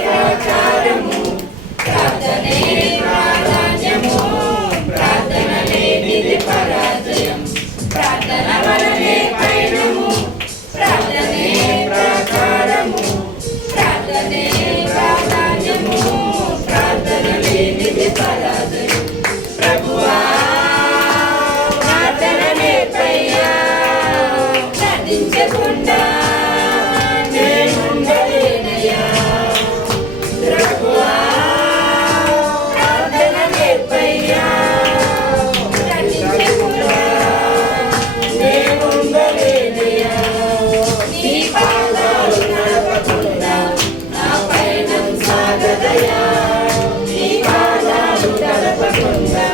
ప్రాకారము, ప్రార్థనే ప్రాధాన్యము, ప్రార్థన లేనిది పరాజయం. ప్రార్థన వలనే పయనము, ప్రార్థనే ప్రాకారము, ప్రార్థనే ప్రాధాన్యము, ప్రార్థన లేనిది పరాజయం. ప్రభువా ప్రార్థన నేర్పయ్యా, ప్రార్థించకుండా నేనుండలేనయ్యా. ప్రభువా ప్రార్థన నేర్పయ్యా, ప్రార్థించకుండా నేనుండలేనయ్యా. నీ పాదాలు నడపకుండా నా పయనం సాగదయ్యా. నీ పాదాలు నడపకుండా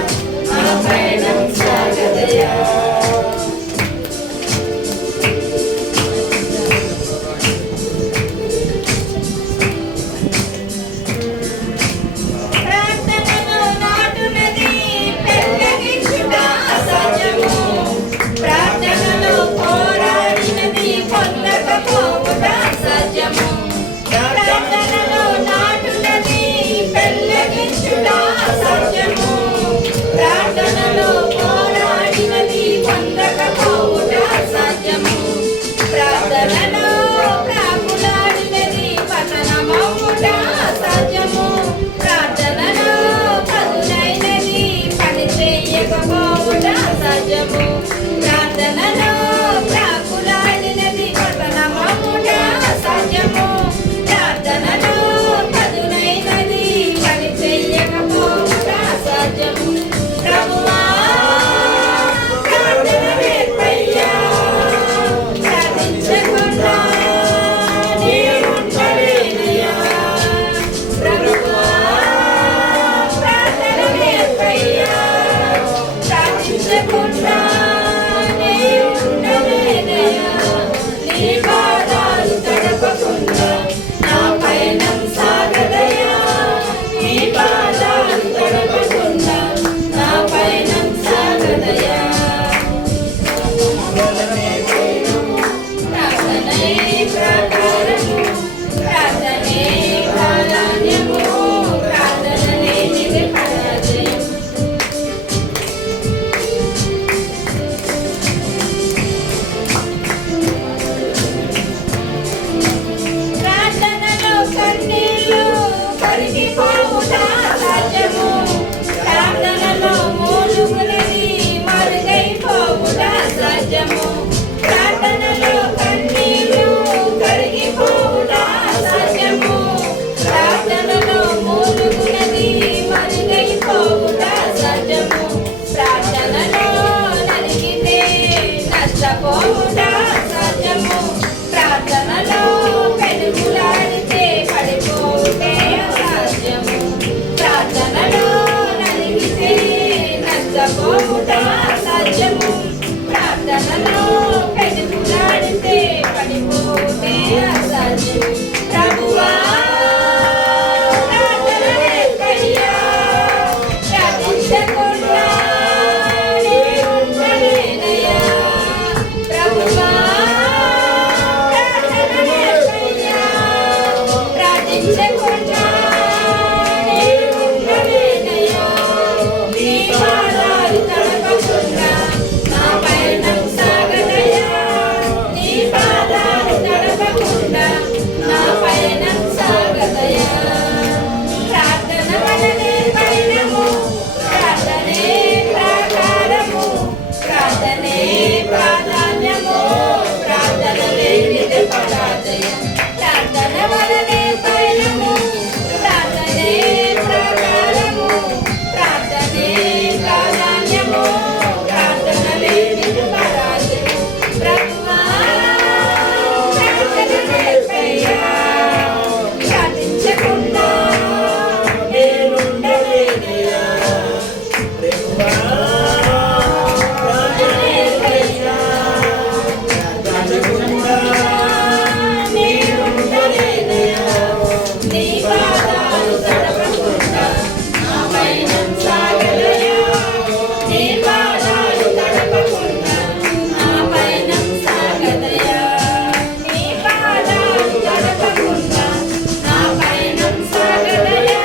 నా పయనం సాగదయ్యా. ప్రార్థనలో నాటునది పెళ్ళగించుట అసాధ్యము, ప్రార్థనలో పోరాడినది పొందకపోవుట అసాధ్యము. ప్రార్థనలో నాటునది పెళ్ళగించుట అసాధ్యము, ప్రార్థనలో పోరాడినది పొందకపోవుట అసాధ్యము. ప్రార్థనలో ప్రాకులాడినది పతనమవుట అసాధ్యము, ప్రార్థనలో పదునైనది పని చేయకపోవుట అసాధ్యము. ప్రార్థనలో ప్రాకులాడినది పతనమవుట అసాధ్యము, ప్రార్థనలో పదునైనది పని చేయకపోవుట అసాధ్యము. ప్రభువా ప్రార్థన నేర్పయ్యా, ప్రార్థించకుండా నేనుండలేనయ్యా. ప్రభువా ప్రార్థన నేర్పయ్యా, ప్రార్థించకుండా నేనుండలేనయ్యా. నీ పాదాలు తడపకుండా నా పయనం సాగదయ్యా. నీ పాదాలు తడపకుండా నా పయనం సాగదయ్యా. ప్రార్థనే ప్రాకారము, ప్రార్థనే ప్రాధాన్యము, ప్రార్థన లేనిది పరాజయం. ప్రార్థనలో కన్నీళ్లు కరిగిపోవుట అసాధ్యము, ప్రార్థనలో మూలుగునది మరుగైపోవుట అసాధ్యము. ప్రార్థనలో కన్నీళ్లు కరిగిపోవుట అసాధ్యము, ప్రార్థనలో మూలుగునది మరుగైపోవుట అసాధ్యము. ప్రార్థనలో నలిగితే నష్టపోవుట అసాధ్యము, ప్రార్థనలో పెనుగులాడితే పడిపోవుటే అసాధ్యము. ప్రార్థనలో నలిగితే నష్టపోవుట అసాధ్యము, ప్రార్థనలో పెనుగులాడితే పడిపోవుటే అసాధ్యము. ప్రభువా ప్రార్థన నేర్పయ్యా, ప్రార్థించకుండా నేనుండలేనయ్యా. ప్రభువా ప్రార్థన నేర్పయ్యా, ప్రార్థించకుండా నేనుండలేనయ్యా. నీ పాదాలు తడపకుండా నా పయనం సాగదయ్యా. నీ పాదాలు తడపకుండా నా పయనం సాగదయ్యా. ప్రార్థన వలనే పయనము, ప్రార్థనే ప్రాకారము, ప్రార్థనే ప్రాధాన్యము, ప్రార్థన లేనిది పరాజయం.